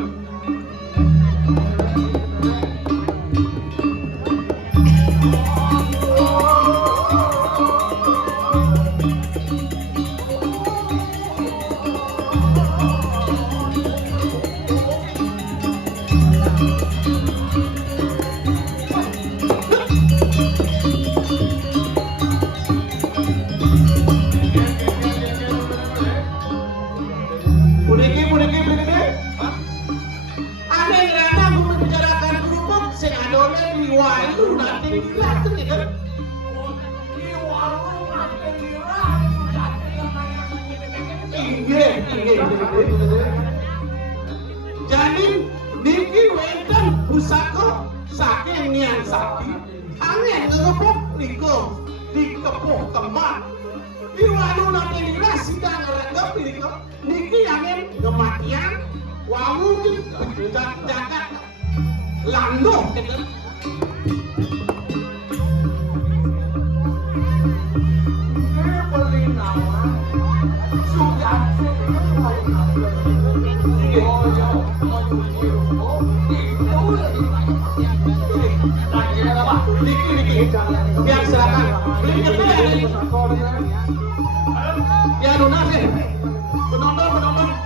Jadi niki wedan pusaka saking nian sakti angin ngepok niko dikepuh kembang di walu nanti nira sidang ngerenggap niko niki angin kematian wawu jagat landuh gitu. Biar silakan. Ya lunas deh. Penonton. Ampun.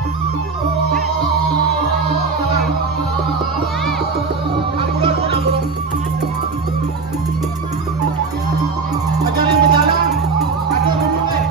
Ajarin berjalan. Ada duduk deh.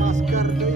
Masker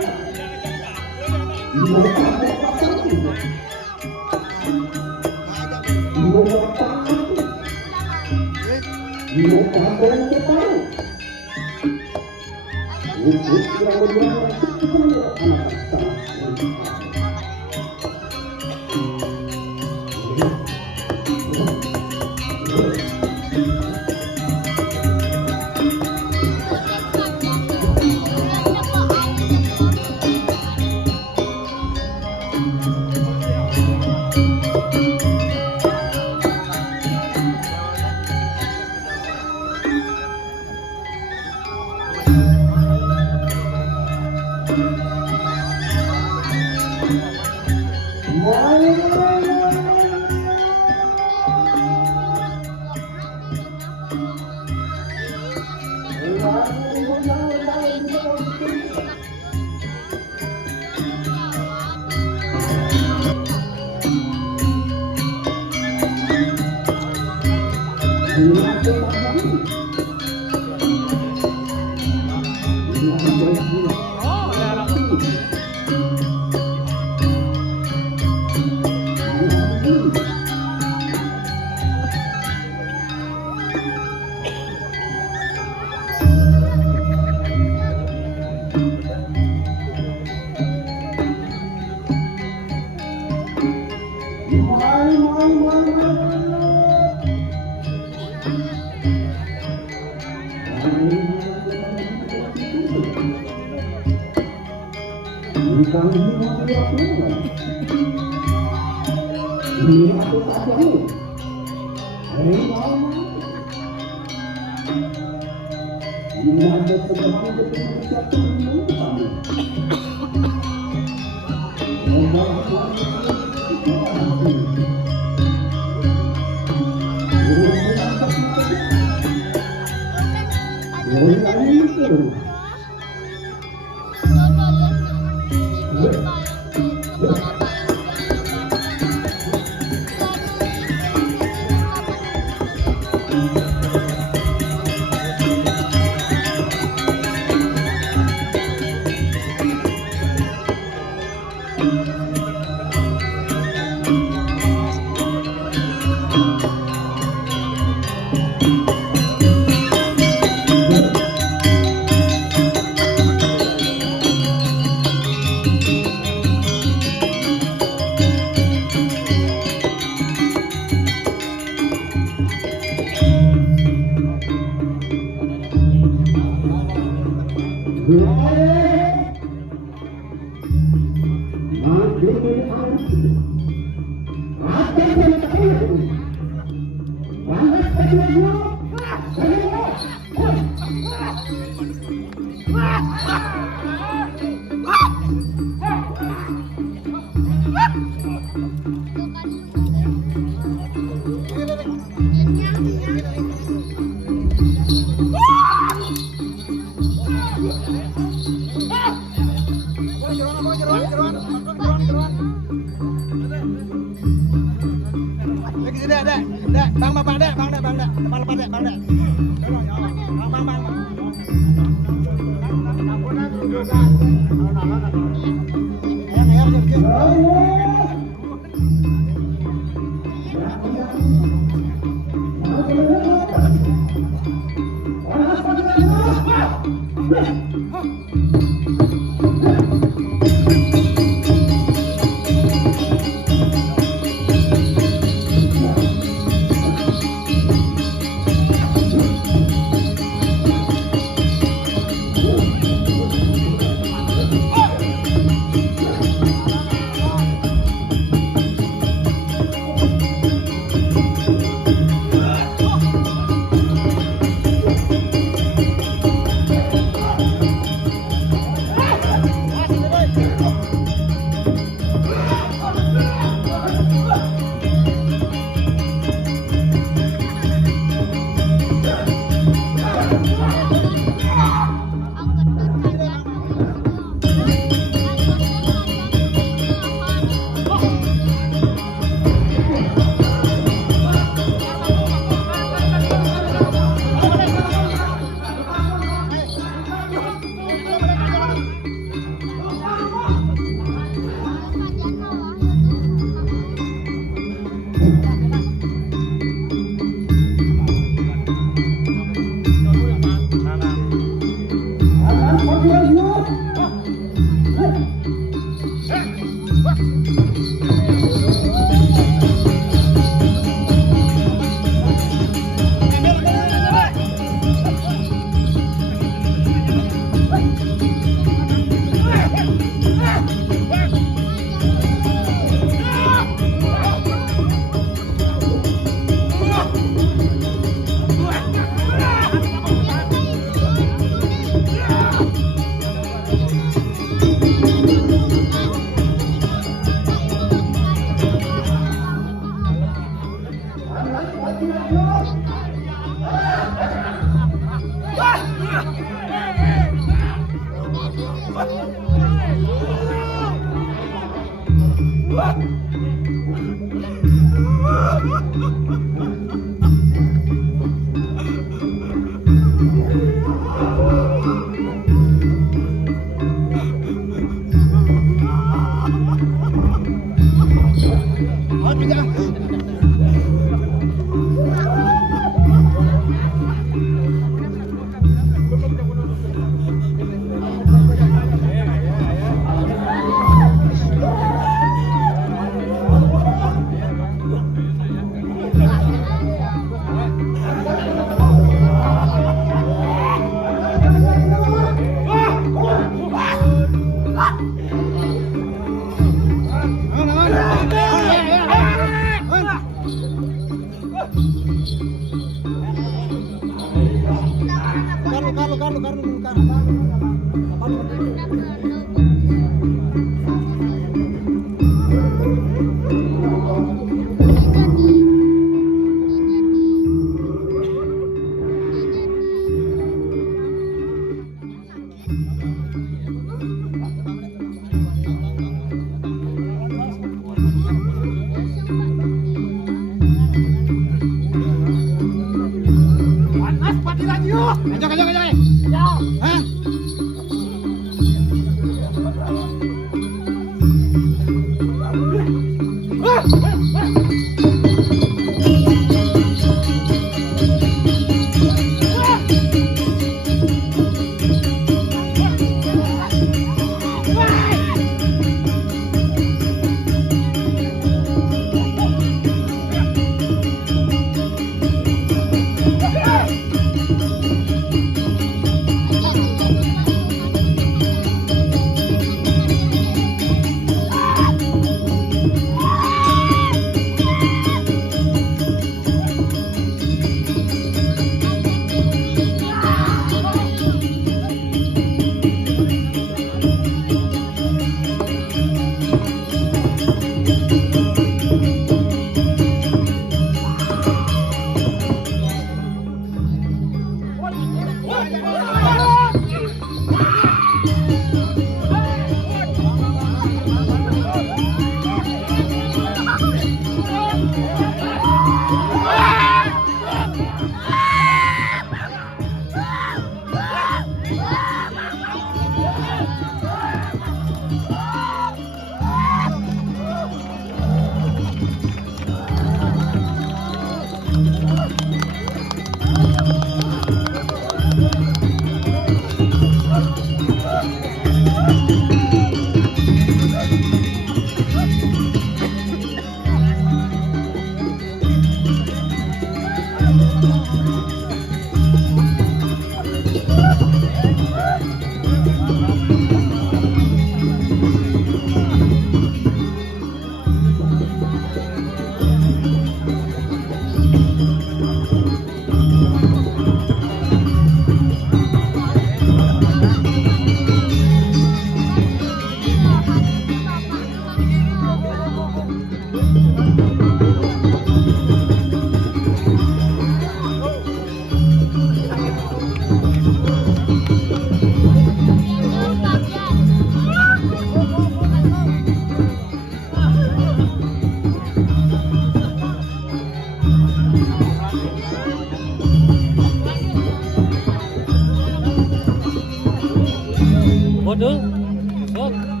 Bodoh.